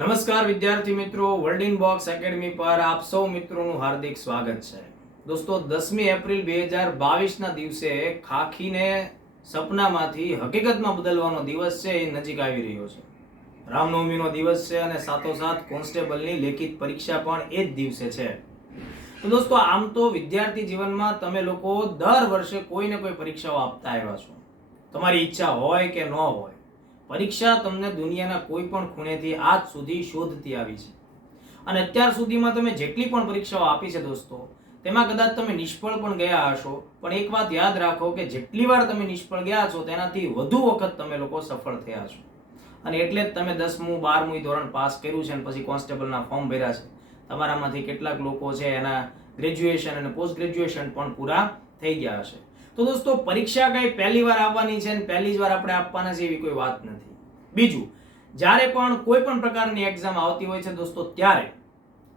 નમસ્કાર વિદ્યાર્થી મિત્રો, વર્લ્ડ ઇન બોક્સ એકેડમી પર આપ સૌ મિત્રોનું હાર્દિક સ્વાગત છે. દોસ્તો 10મી એપ્રિલ 2022 ના દિવસે ખાખીને સપનામાંથી હકીકતમાં બદલવાનો દિવસ છે, એ નજીક આવી રહ્યો છે. રામનવમીનો દિવસ છે અને સાથોસાથ કોન્સ્ટેબલની લેખિત પરીક્ષા પણ એ જ દિવસે છે. તો દોસ્તો આમ તો વિદ્યાર્થી જીવનમાં તમે લોકો દર વર્ષે કોઈ ને કોઈ પરીક્ષાઓ આપતા આવ્યા છો. તમારી ઈચ્છા હોય કે ન હોય, પરીક્ષા તમને દુનિયાના કોઈ પણ ખૂણેથી આજ સુધી શોધતી આવી છે. અને અત્યાર સુધીમાં તમે જેટલી પણ પરીક્ષાઓ આપી છે દોસ્તો, તેમાં કદાચ તમે નિષ્ફળ પણ ગયા હશો, પણ એક વાત યાદ રાખો કે જેટલી વાર તમે નિષ્ફળ ગયા છો તેનાથી વધુ વખત તમે લોકો સફળ થયા છો. અને એટલે જ તમે 10મું 12મું ધોરણ પાસ કર્યું છે અને પછી કોન્સ્ટેબલના ફોર્મ ભર્યા છે. તમારામાંથી કેટલાક લોકો છે એના ગ્રેજ્યુએશન અને પોસ્ટ ગ્રેજ્યુએશન પણ પૂરા થઈ ગયા હશે. તો દોસ્તો પરીક્ષા કઈ પહેલી વાર આવવાની છે અને પહેલી જ વાર આપણે આપવાના છે એવી કોઈ વાત નથી. બીજું, જ્યારે પણ કોઈ પણ પ્રકારની એક્ઝામ આવતી હોય છે દોસ્તો, ત્યારે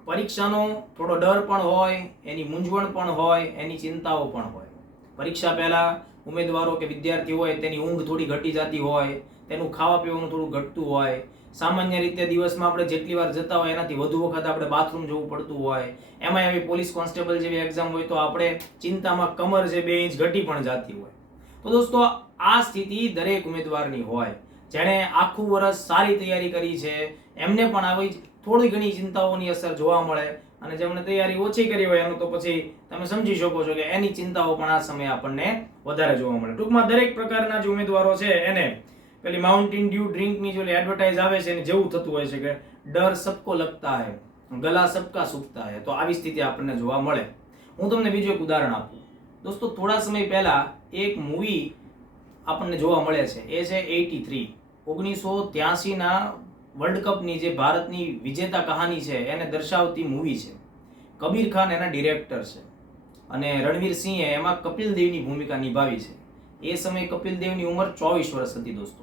પરીક્ષાનો થોડો ડર પણ હોય, એની મૂંઝવણ પણ હોય, એની ચિંતાઓ પણ હોય. પરીક્ષા પહેલા ઉમેદવારો કે વિદ્યાર્થી હોય તેની ઊંઘ થોડી ઘટી જતી હોય, તેનું ખાવા પીવાનું થોડું ઘટતું હોય. સામાન્ય રીતે દિવસમાં આપણે જેટલી વાર જતા હોય એનાથી વધુ વખત આપણે બાથરૂમ જવું પડતું હોય. એમાં આવી પોલીસ કોન્સ્ટેબલ જેવી એક્ઝામ હોય તો આપણે ચિંતામાં કમર જે 2 ઇંચ ઘટી પણ જતી હોય. તો દોસ્તો આ સ્થિતિ દરેક ઉમેદવારની હોય. જેણે આખું વર્ષ સારી તૈયારી કરી છે એમને પણ આવી થોડી ઘણી ચિંતાઓની અસર જોવા મળે, અને જેમણે તૈયારી ઓછી કરી હોય એનું તો પછી તમે સમજી શકો છો કે એની ચિંતાઓ પણ આ સમયે આપણને વધારે જોવા મળે. ટૂંકમાં દરેક પ્રકારના જે ઉમેદવારો છે એને પેલી માઉન્ટેન ડ્યુ ડ્રિંકની જે એડવર્ટાઇઝ આવે છે એને જેવું થતું હોય છે કે ડર સબકો લગતા હૈ, ગલા સબકા સૂખતા હૈ. તો આવી સ્થિતિ આપણને જોવા મળે. હું તમને બીજું એક ઉદાહરણ આપું. દોસ્તો થોડા સમય પહેલા એક મૂવી આપણને જોવા મળે છે, એ છે 83. 1983 ના વર્લ્ડ કપની જે ભારતની વિજેતા કહાની છે એને દર્શાવતી મૂવી છે. કબીર ખાન એના ડિરેક્ટર છે અને રણવીર સિંહે એમાં કપિલ દેવની ભૂમિકા નિભાવી છે. એ સમયે કપિલ દેવની ઉંમર 24 વર્ષ હતી દોસ્તો.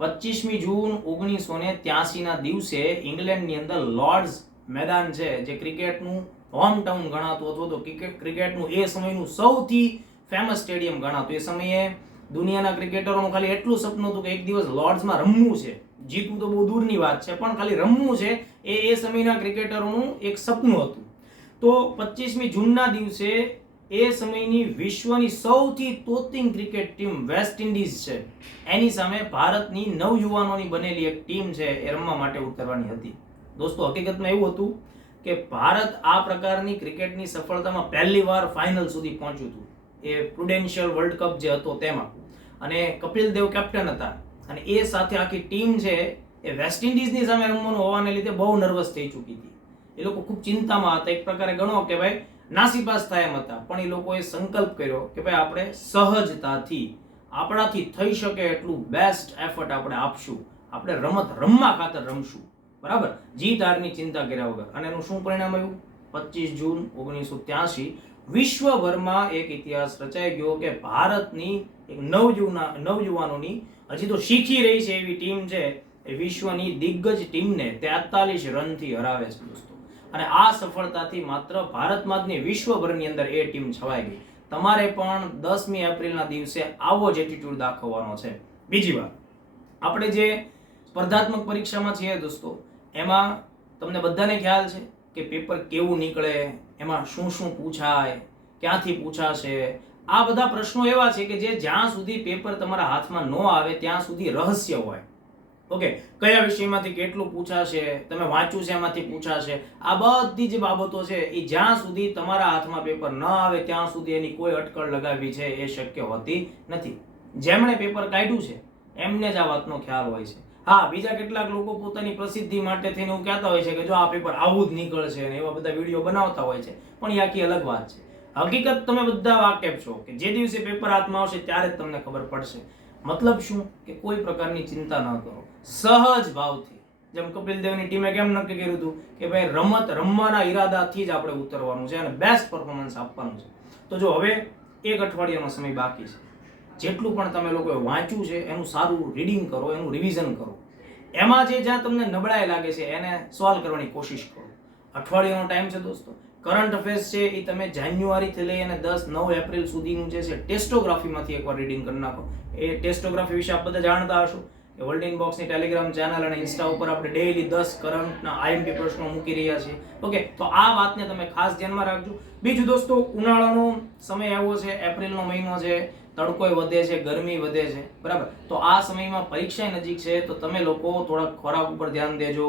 25મી જૂન 1983 ના દિવસે ઇંગ્લેન્ડની અંદર લોર્ડ્સ મેદાન છે, જે ક્રિકેટનું હોમ ટાઉન ગણાતું હતું, તો ક્રિકેટનું એ સમયનું સૌથી ફેમસ સ્ટેડિયમ ગણાતું. એ સમયે દુનિયાના ક્રિકેટરોનું ખાલી એટલું સપનું હતું કે એક દિવસ લોર્ડ્સમાં રમવું છે. જીતવું તો બહુ દૂરની વાત છે, પણ ખાલી રમવું છે એ સમયના ક્રિકેટરોનું એક સપનું હતું. તો 25મી જૂનના દિવસે એ સમયની વિશ્વની સૌથી તોતિંગ ક્રિકેટ ટીમ વેસ્ટ ઇન્ડિઝ છે, એની સામે ભારતની નવયુવાનોની બનેલી એક ટીમ છે એ રમવા માટે ઉતરવાની હતી. દોસ્તો હકીકતમાં એવું હતું કે ભારત આ પ્રકારની ક્રિકેટની સફળતામાં પહેલી વાર ફાઇનલ સુધી પહોંચ્યું હતું. એ પ્રુડેન્શિયલ વર્લ્ડ કપ જે હતો તેમાં, અને કપિલ દેવ કેપ્ટન હતા, અને એ સાથે આખી ટીમ છે એ વેસ્ટ ઇન્ડિઝની સામે રમવાનું હોવાને લીધે બહુ નર્વસ થઈ ચૂકી હતી. એ લોકો ખૂબ ચિંતામાં હતા. એક પ્રકારે ગણો કે ભાઈ નાસીપાસ થાય એમ હતા. પણ એ લોકોએ સંકલ્પ કર્યો કે ભાઈ આપણે સહજતાથી આપણાથી થઈ શકે એટલું બેસ્ટ એફર્ટ આપણે આપશું, આપણે રમત રમવા ખાતર રમશું, બરાબર, જીત હારની ચિંતા કર્યા વગર. અને એનું શું પરિણામ આવ્યું? 25 જૂન 1983 વિશ્વભરમાં એક ઇતિહાસ રચાઈ ગયો કે ભારતની એક નવયુવાનોની હજી તો શીખી રહી છે એવી ટીમ છે એ વિશ્વની દિગ્ગજ ટીમને 43 રનથી હરાવે છે દોસ્તો. અને આ સફળતાથી માત્ર ભારતમાં જ નહીં, વિશ્વભરની અંદર એ ટીમ છવાઈ ગઈ. તમારે પણ 10મી એપ્રિલના દિવસે આવો જ એટીટ્યુડ દાખવવાનો છે. બીજી વાત, આપણે જે સ્પર્ધાત્મક પરીક્ષામાં છીએ દોસ્તો, એમાં તમને બધાને ખ્યાલ છે કે પેપર કેવું નીકળે, એમાં શું શું પૂછાય, ક્યાંથી પૂછાશે. આ બધા પ્રશ્નો એવા છે કે જે જ્યાં સુધી પેપર તમારા હાથમાં ન આવે ત્યાં સુધી રહસ્ય હોય. ઓકે, કયા વિષયમાંથી કેટલું પૂછાશે, તમે વાંચ્યું છે એમાંથી પૂછાશે, આ બધી જે બાબતો છે એ જ્યાં સુધી તમારા હાથમાં પેપર ન આવે ત્યાં સુધી એની કોઈ અટકળ લગાવવી છે એ શક્ય હોતી નથી. જેમણે પેપર કાઢ્યું છે એમને જ આ વાતનો ખ્યાલ હોય છે. હા, બીજા કેટલાક લોકો પોતાની પ્રસિદ્ધિ માટે થઈને એવું કહેતા હોય છે કે જો આ પેપર આવું જ નીકળશે અને એવા બધા વિડીયો બનાવતા હોય છે, પણ એ આખી અલગ વાત છે. હકીકત તમે બધા વાકેફ છો કે જે દિવસે પેપર હાથમાં આવશે ત્યારે જ તમને ખબર પડશે. મતલબ શું કે કોઈ પ્રકારની ચિંતા ન કરો, સહજ ભાવથી. જેમ કપિલ દેવની ટીમે કેમ નક્કી કર્યું હતું કે ભાઈ રમત રમવાના ઈરાદાથી જ આપણે ઉતરવાનું છે અને બેસ્ટ પરફોર્મન્સ આપવાનું છે. તો જો હવે એક અઠવાડિયાનો સમય બાકી છે, જેટલું પણ તમે લોકોએ વાંચ્યું છે એનું સારું રીડિંગ કરો, એનું રિવિઝન કરો. એમાં જ્યાં તમને નબળાઈ લાગે છે એને સોલ્વ કરવાની કોશિશ કરો. અઠવાડિયાનો ટાઈમ છે દોસ્તો. કરંટ અફેર્સ છે એ તમે જાન્યુઆરીથી લઈ અને 9 એપ્રિલ સુધીનું જે છે ટેસ્ટોગ્રાફીમાંથી એકવાર રીડિંગ કરી નાખો. એ ટેસ્ટોગ્રાફી વિશે આપ બધા જાણતા હશો કે વર્લ્ડ ઇનબોક્સની ટેલિગ્રામ ચેનલ અને ઇન્સ્ટા ઉપર આપણે ડેઈલી 10 કરંટના આઈએમપી પ્રશ્નો મૂકી રહ્યા છીએ. ઓકે, તો આ વાતને તમે ખાસ ધ્યાનમાં રાખજો. બીજું દોસ્તો, ઉનાળાનો સમય આવ્યો છે, એપ્રિલનો મહિનો છે, તડકોય વધે છે, ગરમી વધે છે, બરાબર. તો આ સમયમાં પરીક્ષા નજીક છે, તો તમે લોકો થોડા ખોરાક ઉપર ધ્યાન દેજો,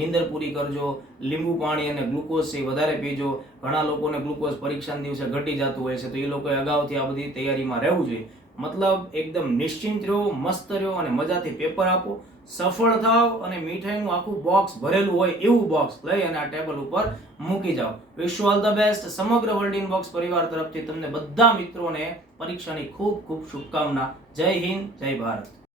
નીંદર પૂરી કરજો, લીંબુ પાણી અને ગ્લુકોઝ છે વધારે પીજો. ઘણા લોકોને ગ્લુકોઝ પરીક્ષાના દિવસે ઘટી જતું હોય છે, તો એ લોકોએ અગાઉથી આ બધી તૈયારીમાં રહેવું જોઈએ. મતલબ એકદમ નિશ્ચિંત રહો, મસ્ત રહો અને મજાથી પેપર આપો, સફળ થાવ અને મીઠાઈનું આખું બોક્સ ભરેલું હોય એવું બોક્સ લઈ અને આ ટેબલ ઉપર મૂકી જાઓ. Wish you all the best. સમગ્ર વર્લ્ડ ઇનબોક્સ પરિવાર તરફથી તમને બધા મિત્રોને પરીક્ષાની ખૂબ ખૂબ શુભકામના. જય હિન્દ, જય ભારત.